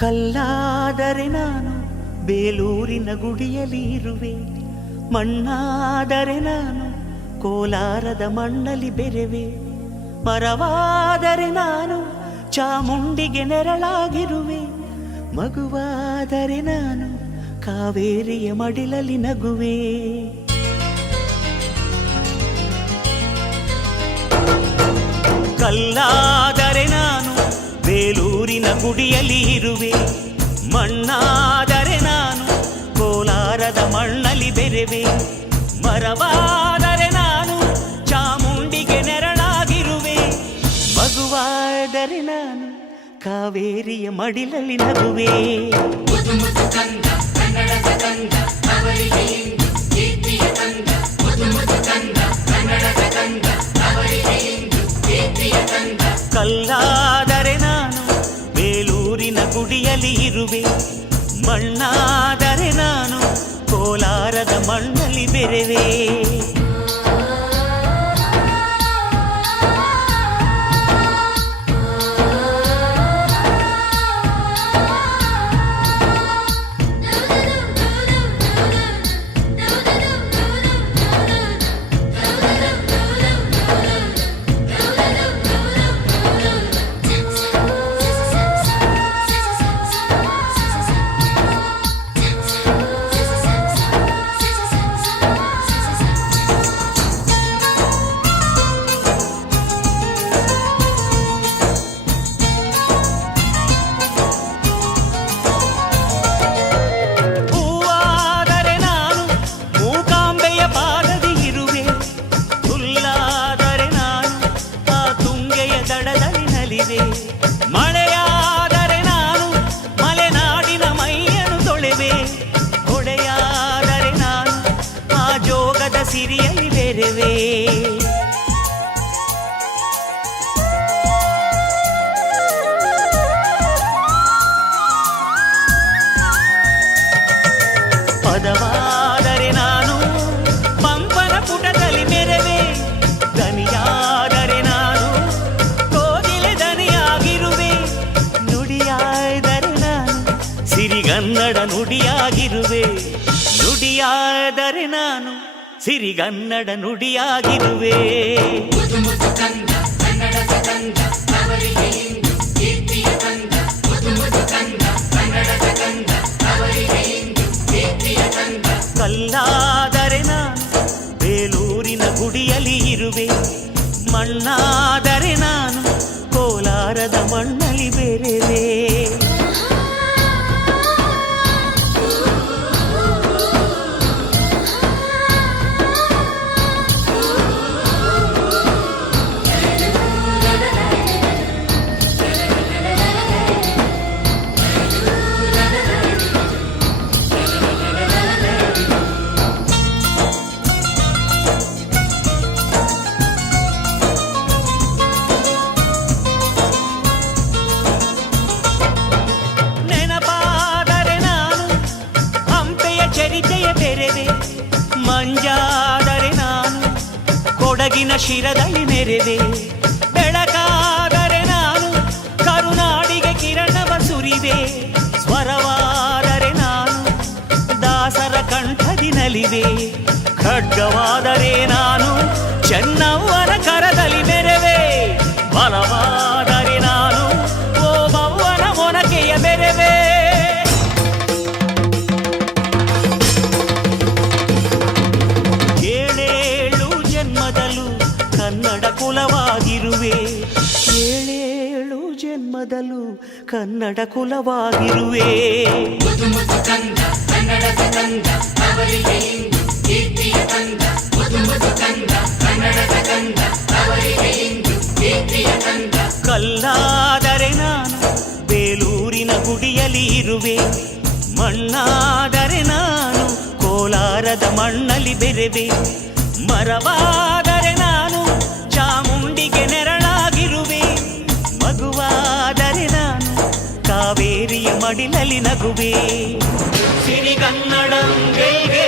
ಕಲ್ಲಾದರೆ ನಾನು ಬೇಲೂರಿನ ಗುಡಿಯಲ್ಲಿ ಇರುವೆ, ಮಣ್ಣಾದರೆ ನಾನು ಕೋಲಾರದ ಮಣ್ಣಲ್ಲಿ ಬೆರೆವೆ, ಮರವಾದರೆ ನಾನು ಚಾಮುಂಡಿಗೆ ನೆರಳಾಗಿರುವೆ, ಮಗುವಾದರೆ ನಾನು ಕಾವೇರಿಯ ಮಡಿಲಲ್ಲಿ ನಗುವೆ. ಕಲ್ಲಾದರೆ ನಾನು ಬೇಲೂರಿನ ಗುಡಿಯಲ್ಲಿ ಇರುವೆ, ಮಣ್ಣಾದರೆ ನಾನು ಕೋಲಾರದ ಮಣ್ಣಲ್ಲಿ ಬೆರೆವೆ, ಮರವಾದರೆ ನಾನು ಚಾಮುಂಡಿಗೆ ನೆರಳಾಗಿರುವೆ, ಮಗುವಾದರೆ ನಾನು ಕಾವೇರಿಯ ಮಡಿಲಲ್ಲಿ ನಗುವೆ. ಕಲ್ಲಾದರೆ ನಾನು ಬೇಲೂರಿನ ಗುಡಿಯಲ್ಲಿ ಇರುವೆ, ಮಣ್ಣಾದರೆ ನಾನು ಕೋಲಾರದ ಮಣ್ಣಲ್ಲಿ ಬೆರೆವೆ. ಮಳೆಯಾದರೆ ನಾನು ಮಲೆನಾಡಿನ ಮೈಯನ್ನು ತೊಳೆವೆ, ಹೊಳೆಯಾದರೆ ನಾನು ಆ ಜೋಗದ ಸಿರಿಯಲ್ಲಿ ಬೆರೆವೆ. ಪದವಾದರೆ ನಾನು ಪಂಪನ ಪುಟದಲ್ಲಿ ಮೆರೆವೆ, ದನಿಯಾದರೆ ನಾನು ಕೋಗಿಲೆ ದನಿಯಾಗಿರುವೆ, ನುಡಿಯಾದರೆ ನಾನು ಸಿರಿಗನ್ನಡ ನುಡಿಯಾಗಿರುವೆ, ನುಡಿಯಾದರೆ ನಾನು ಸಿರಿಗನ್ನಡ ನುಡಿಯಾಗಿರುವೆ. ಕಲ್ಲಾದರೆ ನಾನು ಬೇಲೂರಿನ ಗುಡಿಯಲ್ಲಿ ಇರುವೆ, ಮಣ್ಣಾದರೆ ನಾನು ಕೋಲಾರದ ಮಣ್ಣಲ್ಲಿ ಬೆರೆವೆ. ಮಂಜಾದರೆ ನಾನು ಕೊಡಗಿನ ಶಿರದಲ್ಲಿ ನೆರೆವೆ, ಬೆಳಕಾದರೆ ನಾನು ಕರುನಾಡಿಗೆ ಕಿರಣವ ಸುರಿವೆ, ಸ್ವರವಾದರೆ ನಾನು ದಾಸರ ಕಂಠದಿ ನಲಿವೆ, ಖಡ್ಗವಾದರೆ ನಾನು ಚೆನ್ನವ್ವನ ಕರದಲ್ಲಿ ಮೆರೆವೆ, ಬಲವಾದರೆ ನಾನು ಓಬವ್ವನ ಮೊನಕೆಯ ಬೆರೆವೆ. ಕನ್ನಡ ಕುಲವಾಗಿರುವೆ, ಏಳೇಳು ಜನ್ಮದಲ್ಲೂ ಕನ್ನಡ ಕುಲವಾಗಿರುವೆ. ಕಲ್ಲಾದರೆ ನಾನು ಬೇಲೂರಿನ ಗುಡಿಯಲ್ಲಿ ಇರುವೆ, ಮಣ್ಣಾದರೆ ನಾನು ಕೋಲಾರದ ಮಣ್ಣಲ್ಲಿ ಬೆರೆವೆ, ಮರವಾದರೆ ನಾನು ಚಾಮುಂಡಿಗೆ ನೆರಳಾಗಿರುವೆ, ಮಗುವಾದರೆ ನಾನು ಕಾವೇರಿಯ ಮಡಿಲಲ್ಲಿ ನಗುವೆ. ಸಿರಿಗನ್ನಡಂ ಗೆಲ್ಗೆ.